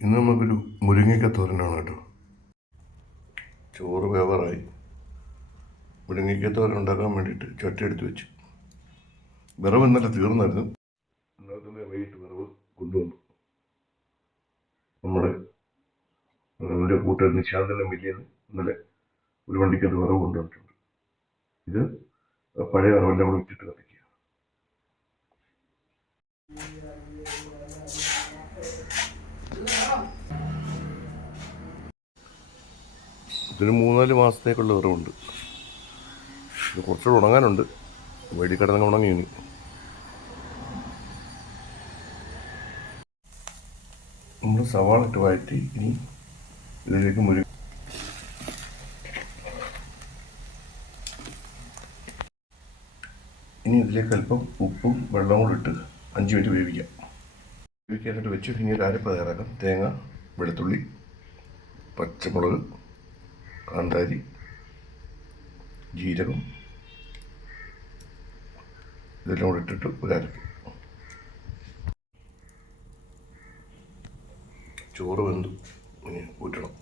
ഇന്ന് നമുക്കൊരു മുരിങ്ങയ്ക്ക തോരനാണ് കേട്ടോ. ചോറ് വേവറായി. മുരിങ്ങയ്ക്ക തോരൻ ഉണ്ടാക്കാൻ വേണ്ടിയിട്ട് ചട്ടി എടുത്ത് വെച്ചു. വിറവ് ഇന്നലെ തീർന്നായിരുന്നു. ഇന്നലെ തന്നെ വൈകിട്ട് വിറവ് കൊണ്ടുവന്നു. നമ്മുടെ നമ്മുടെ കൂട്ടുകാർ നിശാന്തല്ല മില്ലിൽ ഇന്നലെ ഒരു വണ്ടിക്കകത്ത് വിറവ് കൊണ്ടുവന്നിട്ടുണ്ട്. ഇത് പഴയ വിറവെല്ലാം കൂടെ വിറ്റിട്ട് കത്തിക്കുക. ഇതിന് മൂന്നാൽ മാസത്തേക്കുള്ള വിറവുണ്ട്. ഇത് കുറച്ചുകൂടെ ഉണങ്ങാനുണ്ട്. വെടി കിടന്നങ്ങ് ഉണങ്ങി ഇനി. നമ്മൾ സവാള ഇട്ട് വഴറ്റി ഇനി ഇതിലേക്ക് മുരു ഇനി ഇതിലേക്ക് അല്പം ഉപ്പും വെള്ളവും കൂടി ഇട്ട് അഞ്ച് മിനിറ്റ് വേവിക്കാം. വേവിക്കാനായിട്ട് വെച്ചു ഇനി ഒരു അരപ്പ് തയ്യാറാക്കാം തേങ്ങ വെളുത്തുള്ളി പച്ചമുളക് കാന്താരി ജീരകം ഇതെല്ലാം കൂടെ ഇട്ടിട്ട് ഒരു അരപ്പ്. ചോറ് വെന്തു ഇനി ഊറ്റണം.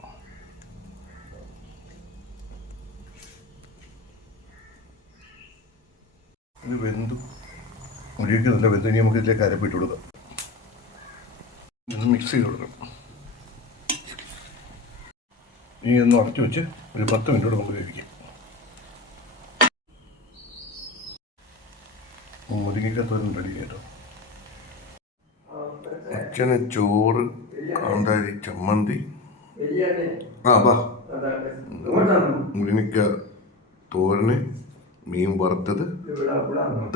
ഇത് വെന്തു മുരിക്കുന്നില്ല വെന്തു ഇനി നമുക്ക് ഇതിലേക്ക് അരപ്പിട്ട് കൊടുക്കാം. മിക്സ് ചെയ്ത് കൊടുക്കണം. ഇനി ഒന്ന് ഉറച്ചു വെച്ച് ഒരു പത്ത് മിനിറ്റ് കൂടെ നമുക്ക് വേവിക്കാം മുരിങ്ങക്കത്തോരം റെഡി കേട്ടോ അച്ഛന് ചോറ് കാന്താരി ചമ്മന്തി. ആ ബാ മുരിങ്ങക്ക തോരന് മീൻ വറുത്തത്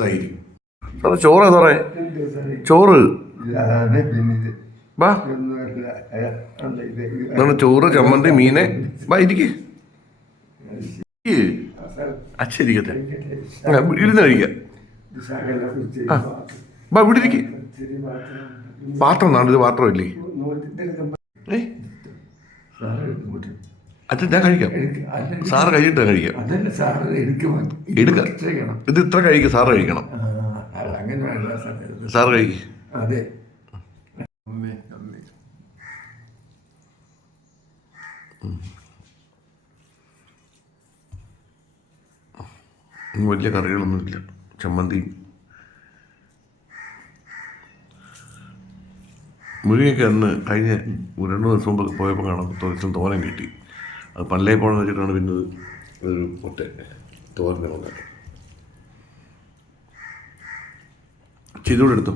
തൈര്. സാറേ ചോറ് സാറേ. ചോറ്. ബാ ഇതാണ് ചോറ് ചമ്മന്തി മീന്. ബാ ഇരിക്ക്. അച്ഛരിക്കട്ടെ ഇരുന്ന് കഴിക്കാം. ആ ബാ ഇവിടെ ഇരിക്ക്. പാത്രം നാണ് ഇത് പാത്രമല്ലേ ഏ? അത് ഞാൻ കഴിക്കാം. സാറ് കഴിച്ചിട്ട് കഴിക്കാം. എടുക്കാം. ഇത് ഇത്ര കഴിക്കും സാറ് കഴിക്കണം. സാറ്. കഴിക്കും അതെ അമ്മേ അമ്മേ ഇന്ന് വലിയ കറികളൊന്നുമില്ല. ചമ്മന്തി മുരിങ്ങയ്ക്ക് അന്ന് കഴിഞ്ഞ രണ്ട് ദിവസം മുമ്പ് പോയപ്പോൾ കാണാം തോരച്ചും തോരൻ കിട്ടി. അത് പല്ലേ പോകണമെന്ന് വെച്ചിട്ടാണ് പിന്നെ ഒരു പൊട്ടെ തോരൻ. വന്നത് ചെയ്തുകൂടെ എടുത്തു?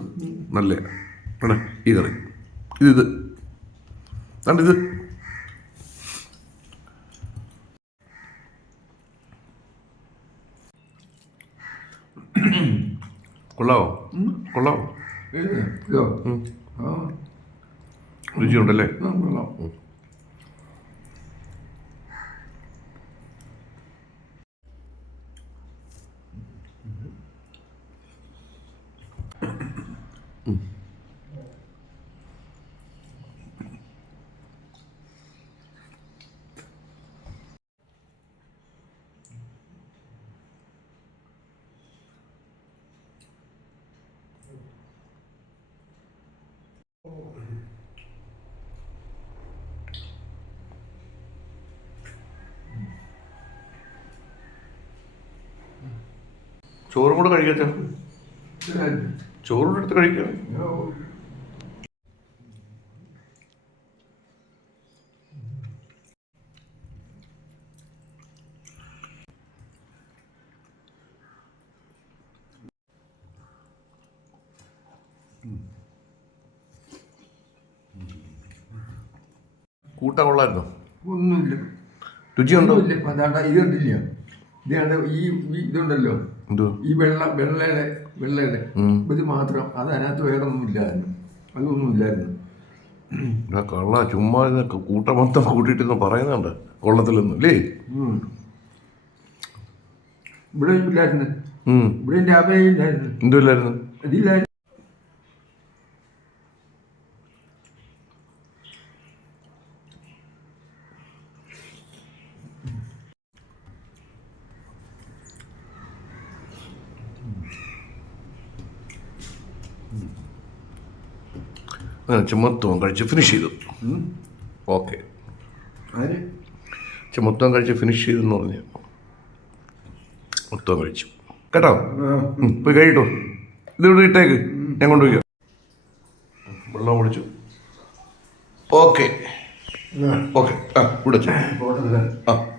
നല്ല. ഈ കറി. ഇത് ഇത്. കണ്ട് ഇത് കൊള്ളാവോ? കൊള്ളാവോ? രുചിയുണ്ടല്ലേ? കൊള്ളാം. ചോറും കൂടെ കഴിക്കട്ടെ? ചോറും എടുത്ത് കഴിക്കാം. കൂട്ടാ കൊള്ളായിരുന്നോ? ഒന്നുമില്ല. രുചിയുണ്ടോ? ഇത് ഇപ്പൊ അതാണ്ട ഇത് കണ്ടില്ല ഇത് ഈ ഇതുണ്ടല്ലോ. എന്തോ ഈ വെള്ള വെള്ളയുടെ വെള്ളയുടെ. ഇത് മാത്രം. അത് അതിനകത്ത് വേറെ ഒന്നുമില്ലായിരുന്നു അതൊന്നും ഇല്ലായിരുന്നു. കള്ള ചുമ്മാ ഇതൊക്കെ കൂട്ടിട്ടെന്ന് കൂട്ടിയിട്ടെന്ന് പറയുന്നുണ്ട്. കൊള്ളത്തിലൊന്നും അല്ലേ. ഇവിടെ ഇല്ലായിരുന്നു. ഇവിടെ രാവിലെ ഇല്ലായിരുന്നു. എന്തോ ഇല്ലായിരുന്നു? അതില്ലായിരുന്നു. മൊത്തവും കഴിച്ച് ഫിനിഷ് ചെയ്തു. ഓക്കെ മൊത്തം കഴിച്ച് ഫിനിഷ് ചെയ്തു എന്ന് പറഞ്ഞു. മൊത്തം കഴിച്ചു. കേട്ടോ? പോയി കഴിട്ടോ ഇതിവിടെ ഇട്ടേക്ക്. ഞാൻ കൊണ്ടുപോയി വെള്ളം കുടിച്ചു. ഓക്കെ ഓക്കെ ആ ഇവിടെ ആ.